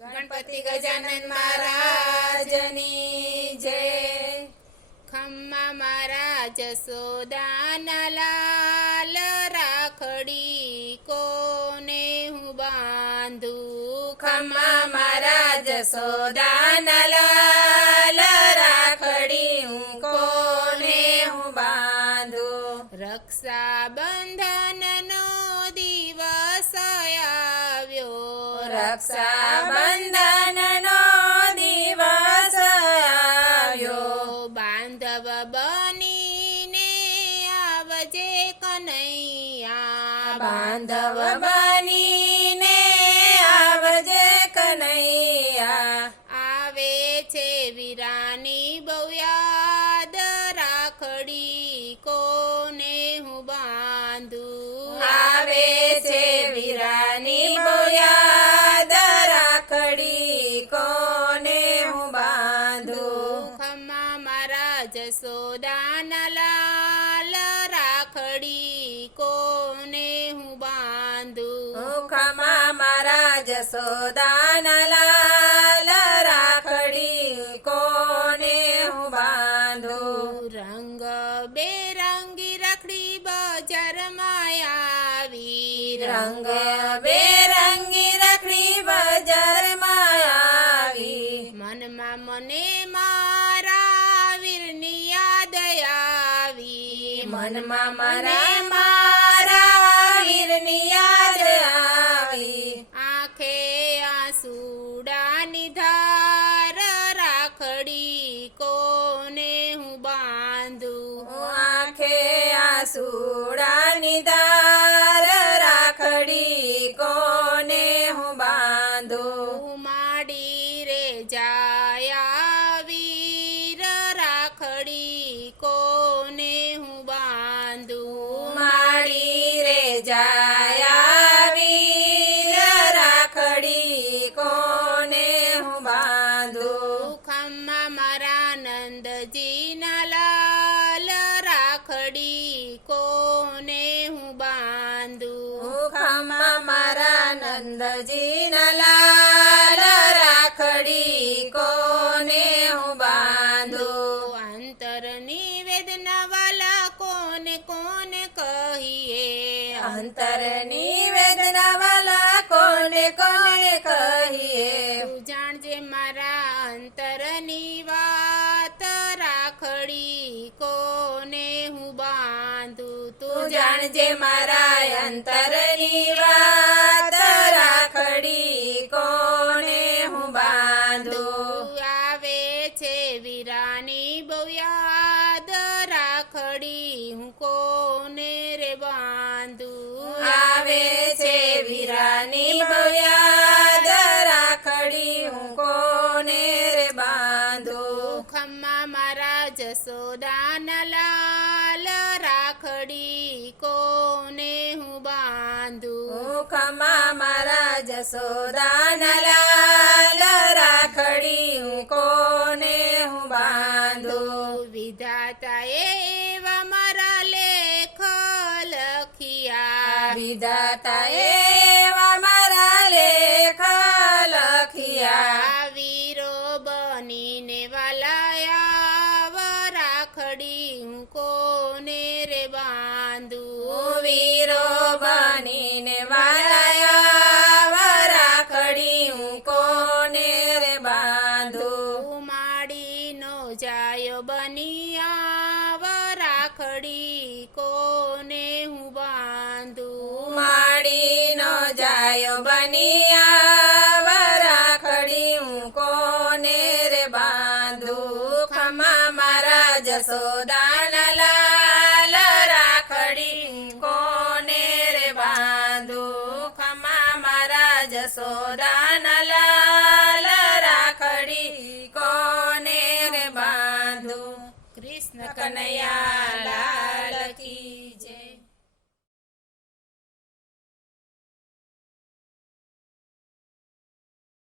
ગણપતિ ગજાનન મહારાજની જય. ખમ્મા મારા સોદાના લાલ રાખડી કોને હું બાંધું? ખમ્મા મહારાજ સોદાના લાલ રાખડી હું કોને હું બાંધું? રક્ષાબંધનનો દિવસ આવ્યો. રક્ષાબંધનનો બાંધવ બનીને આવજે કનૈયા બાંધવ મુખમાં મારા જસોદાના લાલ રાખડી કોને હું બાંધું? રંગ બેરંગી રાખડી બજારમાં આવી. રંગ બેરંગી રાખડી બજારમાં આવી. મનમાં મને મારા વીરની યાદ આવી. મનમાં મારા મારા વીરની આસુડાની દાર રાખડી કોને હું બાંધું? માડી રે જાયા વીર રાખડી કોને અંતરની વેદના વાલા કોને કોને કહીએ તું જાણજે મારા અંતરની વાત રાખડી કોને હું બાંધું તું જાણજે મારા અંતરની વાત मुख मारा जसोदा लाल राखड़ी हूँ कोने हूँ बांधो। विधाता एव मरा लेखो लखिया। विधाता एव मरा लेख लखिया। वीरो बनी ने वाला राखड़ी हूँ को आयो बनिया वरा खड़ी को नेरे बांधू। खमा मारा जसोदा लाल राखड़ी को नेरे बांधू। खमा मारा जसोदा लाल राखड़ी को नेरे बांधू। कृष्ण कन्हैया लाल की